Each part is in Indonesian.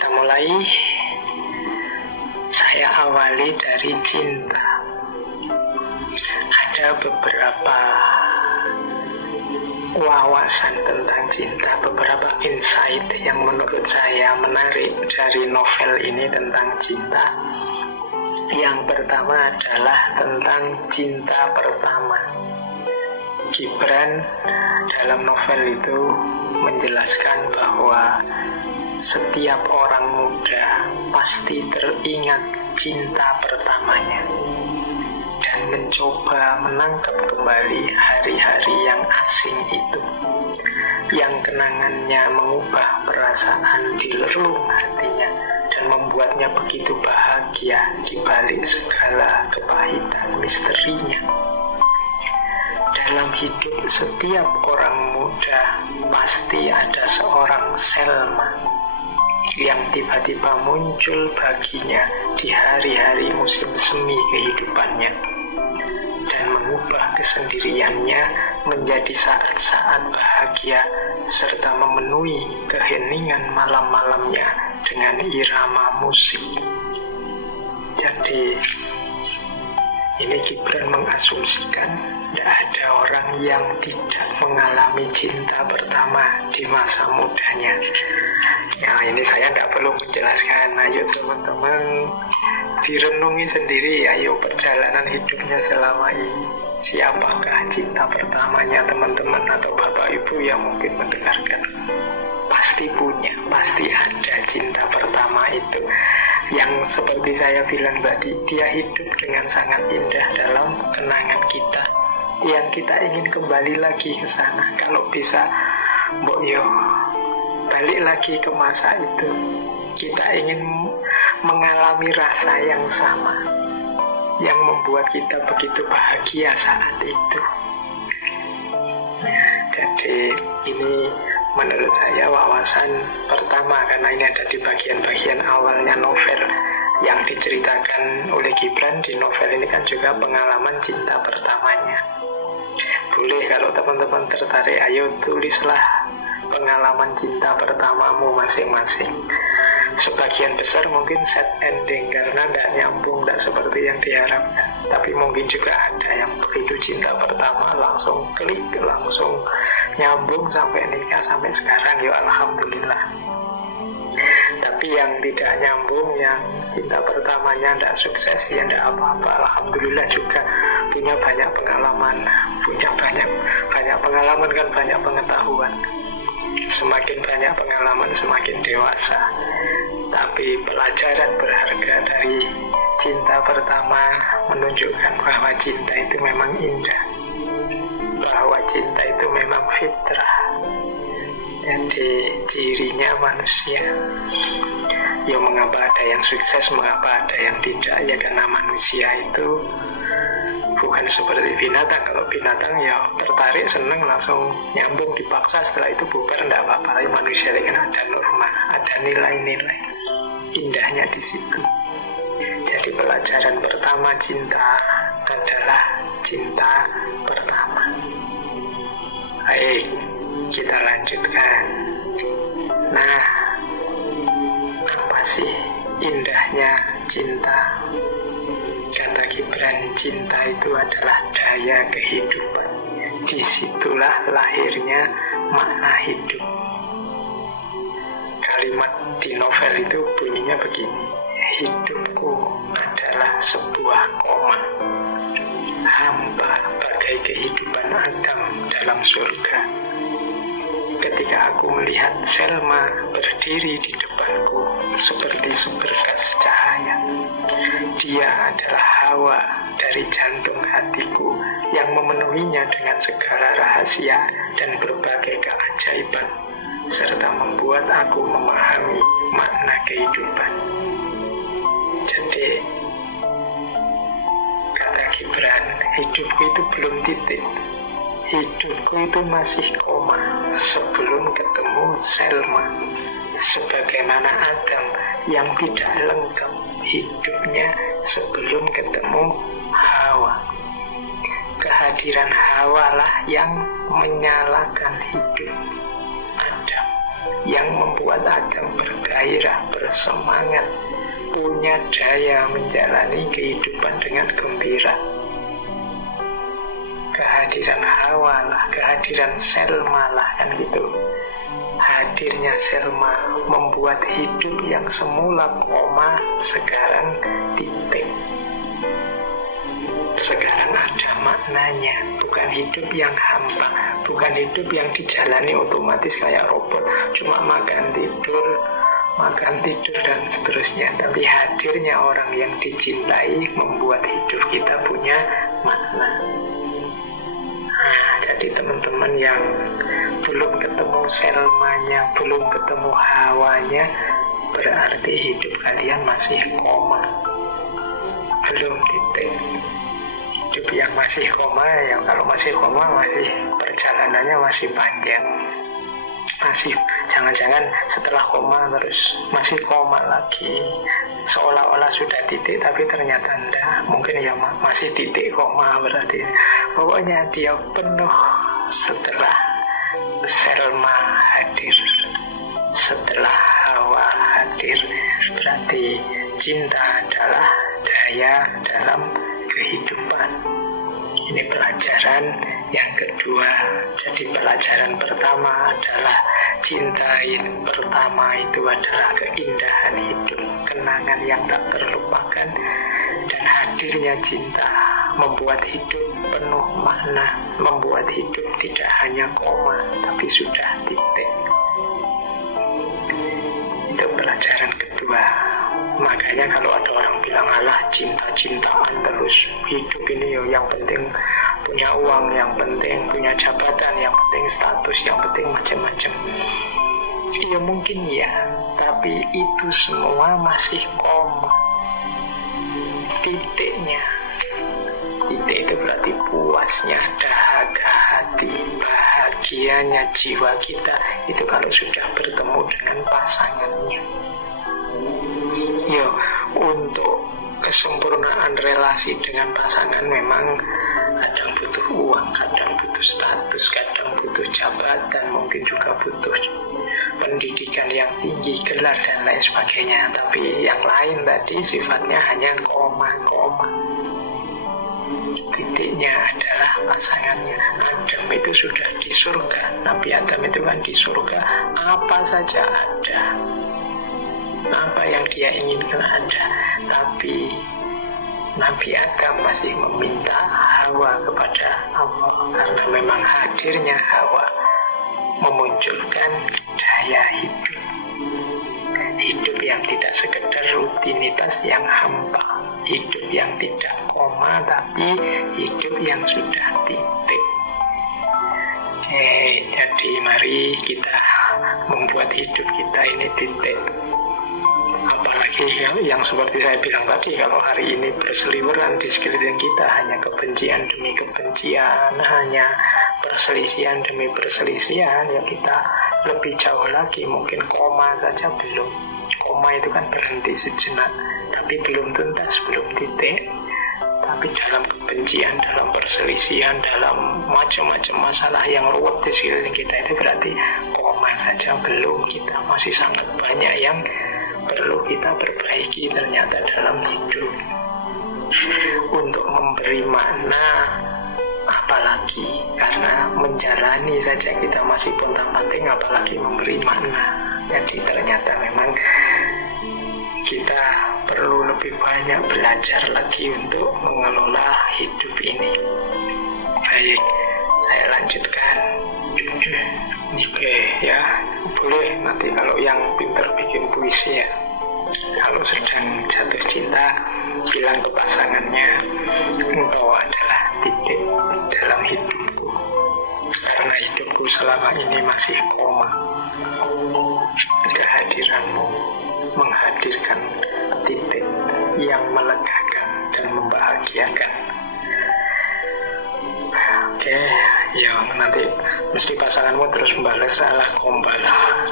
Kita mulai. Saya awali dari cinta. Ada beberapa wawasan tentang cinta, beberapa insight yang menurut saya menarik dari novel ini tentang cinta. Yang pertama adalah tentang cinta pertama. Gibran dalam novel itu menjelaskan bahwa setiap orang muda pasti teringat cinta pertamanya dan mencoba menangkap kembali hari-hari yang asing itu, yang kenangannya mengubah perasaan di relung hatinya dan membuatnya begitu bahagia di balik segala kepahitan misterinya. Dalam hidup setiap orang muda pasti ada seorang Selma yang tiba-tiba muncul baginya di hari-hari musim semi kehidupannya dan mengubah kesendiriannya menjadi saat-saat bahagia serta memenuhi keheningan malam-malamnya dengan irama musik. Jadi ini Gibran mengasumsikan tidak ada orang yang tidak mengalami cinta pertama di masa mudanya. Ya, ini saya tidak perlu menjelaskan. Ayo teman-teman direnungi sendiri. Ayo perjalanan hidupnya selama ini. Siapakah cinta pertamanya teman-teman atau bapak ibu yang mungkin mendengarkan? Pasti punya, pasti ada cinta pertama itu. Yang seperti saya bilang tadi, dia hidup dengan sangat indah dalam kenangan kita, yang kita ingin kembali lagi ke sana. Kalau bisa, mbok yo balik lagi ke masa itu. Kita ingin mengalami rasa yang sama, yang membuat kita begitu bahagia saat itu. Jadi ini menurut saya wawasan pertama, karena ini ada di bagian-bagian awalnya novel yang diceritakan oleh Gibran. Di novel ini kan juga pengalaman cinta pertamanya. Boleh kalau teman-teman tertarik, ayo tulislah pengalaman cinta pertamamu masing-masing. Sebagian besar mungkin set ending karena tidak nyambung, tidak seperti yang diharapkan. Tapi mungkin juga ada yang begitu cinta pertama langsung klik, langsung nyambung sampai nikah sampai sekarang, ya alhamdulillah. Tapi yang tidak nyambung, yang cinta pertamanya tidak sukses, ya tidak apa-apa, alhamdulillah juga punya banyak pengalaman, kan banyak pengetahuan. Semakin banyak pengalaman semakin dewasa. Tapi pelajaran berharga dari cinta pertama menunjukkan bahwa cinta itu memang indah, bahwa cinta itu memang fitrah. Jadi cirinya manusia. Ya mengapa ada yang sukses, mengapa ada yang tidak? Ya karena manusia itu bukan seperti binatang. Kalau binatang ya tertarik, seneng, langsung nyambung, dipaksa, setelah itu bubar, tidak apa-apa. Tapi manusia itu kan ada norma, ada nilai-nilai. Indahnya di situ. Jadi pelajaran pertama cinta adalah cinta pertama. Baik, kita lanjutkan. Nah, apa sih indahnya cinta? Kata Gibran, cinta itu adalah daya kehidupan. Disitulah lahirnya makna hidup. Kalimat di novel itu bunyinya begini: hidupku adalah sebuah koma, hampa bagai kehidupan Adam dalam surga. Ketika aku melihat Selma berdiri di depanku seperti seberkas cahaya, dia adalah Hawa dari jantung hatiku yang memenuhinya dengan segala rahasia dan berbagai keajaiban, serta membuat aku memahami makna kehidupan. Jadi, kata Gibran, hidupku itu belum titik. Hidupku itu masih koma sebelum ketemu Selma. Sebagaimana Adam yang tidak lengkap hidupnya sebelum ketemu Hawa. Kehadiran Hawa lah yang menyalakan hidup Adam. yang membuat Adam bergairah, bersemangat, punya daya menjalani kehidupan dengan gembira. Kehadiran Hawa lah, kehadiran Selma lah, kan gitu. Hadirnya Selma membuat hidup yang semula koma sekarang titik. Sekarang ada maknanya, bukan hidup yang hampa, bukan hidup yang dijalani otomatis kayak robot, cuma makan tidur dan seterusnya. Tapi hadirnya orang yang dicintai membuat hidup kita punya makna. Nah, jadi teman-teman yang belum ketemu Selmanya, belum ketemu Hawanya, berarti hidup kalian masih koma, belum titik. Hidup yang masih koma, ya kalau masih koma, masih perjalanannya masih panjang. Masih, jangan-jangan setelah koma terus masih koma lagi, seolah-olah sudah titik tapi ternyata enggak. Mungkin ya masih titik koma, berarti pokoknya dia penuh setelah Selma hadir, setelah Hawa hadir. Berarti cinta adalah daya dalam kehidupan. Ini pelajaran yang kedua. Jadi pelajaran pertama adalah cinta pertama itu adalah keindahan hidup, kenangan yang tak terlupakan. Dan hadirnya cinta membuat hidup penuh makna, membuat hidup tidak hanya koma tapi sudah titik. Itu pelajaran kedua. Makanya kalau ada orang bilang, alah cinta-cintaan terus, hidup ini yang penting punya uang, yang penting punya jabatan, yang penting status, yang penting macam-macam. Ya mungkin ya, tapi itu semua masih koma. Titik itu berarti puasnya dahaga hati, bahagianya jiwa kita itu kalau sudah bertemu dengan pasangannya. Ya, untuk kesempurnaan relasi dengan pasangan memang kadang butuh uang, kadang butuh status, kadang butuh jabatan, mungkin juga butuh pendidikan yang tinggi, gelar dan lain sebagainya. Tapi yang lain tadi sifatnya hanya koma-koma. Titiknya adalah pasangannya. Adam itu sudah di surga. Nabi Adam itu kan di surga, apa saja ada, apa yang dia inginkan ada. Tapi Nabi Adam masih meminta Hawa kepada Allah, karena memang hadirnya Hawa memunculkan daya hidup yang tidak sekedar rutinitas yang hampa, hidup yang tidak koma, tapi hidup yang sudah titik. Jadi mari kita membuat hidup kita ini titik. Apalagi yang seperti saya bilang tadi, kalau hari ini berseliweran di sekeliling kita hanya kebencian demi kebencian, hanya perselisihan demi perselisihan, ya kita lebih jauh lagi, mungkin koma saja belum. Koma itu kan berhenti sejenak, tapi belum tuntas, belum titik. Tapi dalam kebencian, dalam perselisihan, dalam macam-macam masalah yang ruwet di sekeliling kita itu berarti koma saja belum. Kita masih sangat banyak yang perlu kita perbaiki ternyata dalam hidup. Untuk memberi makna apalagi, karena menjalani saja kita masih pontang-panting, apalagi memberi makna. Jadi ternyata memang kita perlu lebih banyak belajar lagi untuk mengelola hidup ini. Baik, saya lanjutkan. Oke ya, boleh nanti kalau yang pintar bikin puisi ya, kalau sedang jatuh cinta bilang ke pasangannya, engkau adalah titik dalam hidupku, karena hidupku selama ini masih koma. Kehadiranmu menghadirkan titik yang melegakan dan membahagiakan. Oke, ya nanti mesti pasanganmu terus membalas salah kombalah.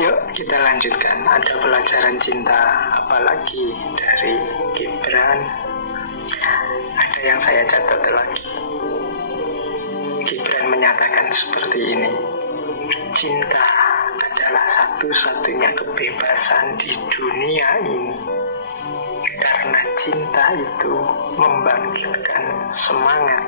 Yuk kita lanjutkan. Ada pelajaran cinta apalagi dari Gibran? Ada yang saya catat lagi. Gibran menyatakan seperti ini: cinta adalah satu-satunya kebebasan di dunia ini. Karena cinta itu membangkitkan semangat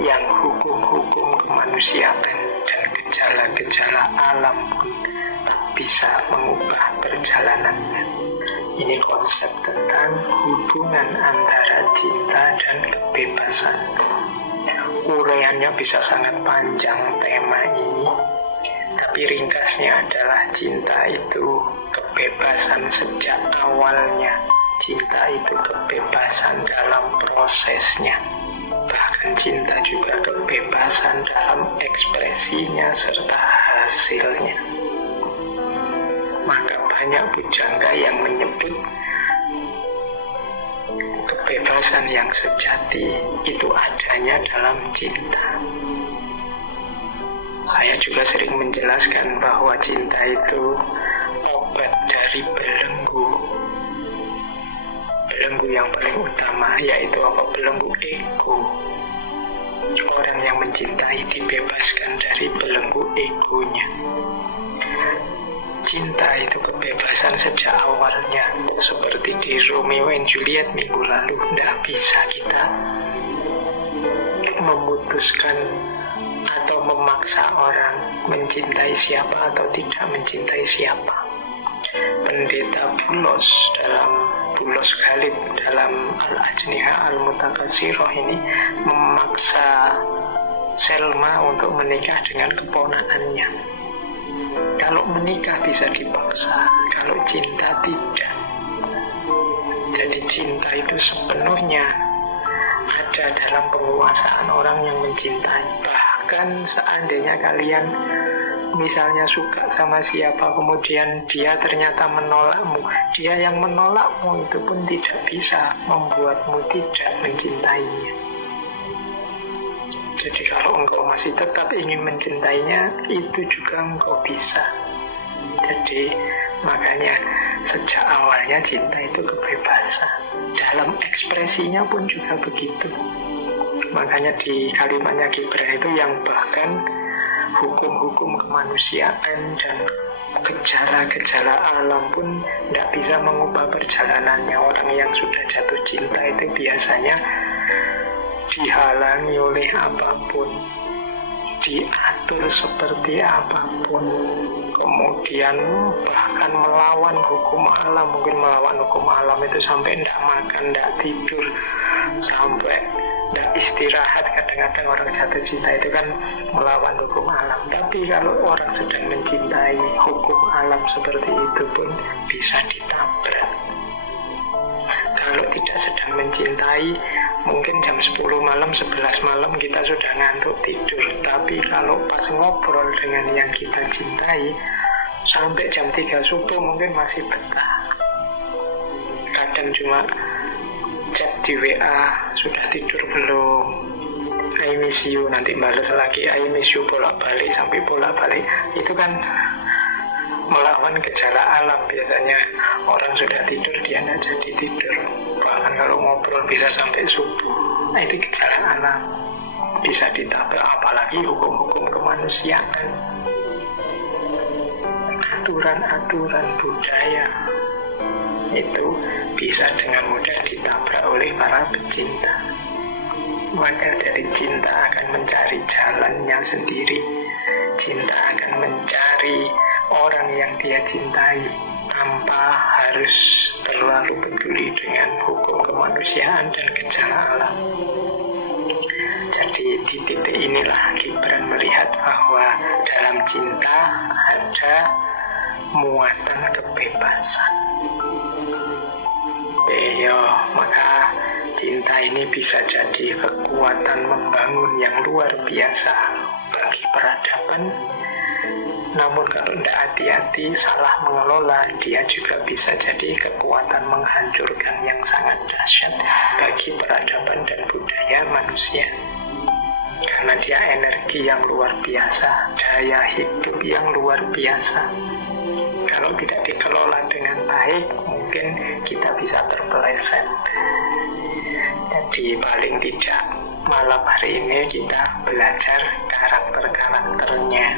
yang hukum-hukum kemanusiaan dan gejala-gejala alam pun tak bisa mengubah perjalanannya. Ini konsep tentang hubungan antara cinta dan kebebasan. Uraiannya bisa sangat panjang tema ini, tapi ringkasnya adalah cinta itu kebebasan sejak awalnya. Cinta itu kebebasan dalam prosesnya. Bahkan cinta juga kebebasan dalam ekspresinya serta hasilnya. Maka banyak pujangga yang menyebut kebebasan yang sejati itu adanya dalam cinta. Saya juga sering menjelaskan bahwa cinta itu obat dari belenggu. Belenggu yang paling utama yaitu apa? Belenggu ego. Orang yang mencintai dibebaskan dari belenggu egonya. Cinta itu kebebasan sejak awalnya. Seperti di Romeo and Juliet minggu lalu, tidak bisa kita memutuskan atau memaksa orang mencintai siapa atau tidak mencintai siapa. Pendeta Bulos Khalid dalam Al-Ajniha Al-Mutakasirah ini memaksa Selma untuk menikah dengan keponakannya. Kalau menikah bisa dipaksa, kalau cinta tidak. Jadi cinta itu sepenuhnya ada dalam penguasaan orang yang mencintai. Bahkan seandainya kalian misalnya suka sama siapa, kemudian dia ternyata menolakmu, dia yang menolakmu itu pun tidak bisa membuatmu tidak mencintainya. Jadi kalau engkau masih tetap ingin mencintainya, itu juga engkau bisa. Jadi makanya sejak awalnya cinta itu kebebasan. Dalam ekspresinya pun juga begitu. Makanya di kalimatnya Gibran itu yang bahkan hukum-hukum kemanusiaan dan gejala-gejala alam pun tidak bisa mengubah perjalanannya. Orang yang sudah jatuh cinta itu biasanya dihalangi oleh apapun, diatur seperti apapun, kemudian bahkan melawan hukum alam. Mungkin melawan hukum alam itu sampai tidak makan, tidak tidur, sampai tidak istirahat. Kadang-kadang orang jatuh cinta itu kan melawan hukum alam. Tapi kalau orang sedang mencintai, hukum alam seperti itu pun bisa ditabrak. Kalau tidak sedang mencintai, mungkin jam 10 malam, 11 malam kita sudah ngantuk tidur. Tapi kalau pas ngobrol dengan yang kita cintai, sampai jam 3 subuh mungkin masih betah. Kadang cuma chat di WA, sudah tidur belum, I miss you, nanti balas lagi I miss you, bolak-balik sampai bolak-balik. Itu kan melawan gejala alam. Biasanya orang sudah tidur, dia tidak jadi tidur. Bahkan kalau ngobrol bisa sampai subuh. Nah itu gejala alam, bisa ditabrak. Apalagi hukum-hukum kemanusiaan, aturan-aturan budaya, itu bisa dengan mudah ditabrak oleh para pecinta. Maka dari cinta akan mencari jalannya sendiri. Cinta akan mencari orang yang dia cintai tanpa harus terlalu peduli dengan hukum kemanusiaan dan gejala alam. Jadi di titik inilah Gibran melihat bahwa dalam cinta ada muatan kebebasan. Maka cinta ini bisa jadi kekuatan membangun yang luar biasa bagi peradaban. Namun kalau tidak hati-hati, salah mengelola, dia juga bisa jadi kekuatan menghancurkan yang sangat dahsyat bagi peradaban dan budaya manusia. Karena dia energi yang luar biasa, daya hidup yang luar biasa. Kalau tidak dikelola dengan baik, mungkin kita bisa terpeleset. Jadi paling tidak malam hari ini kita belajar karakter-karakternya.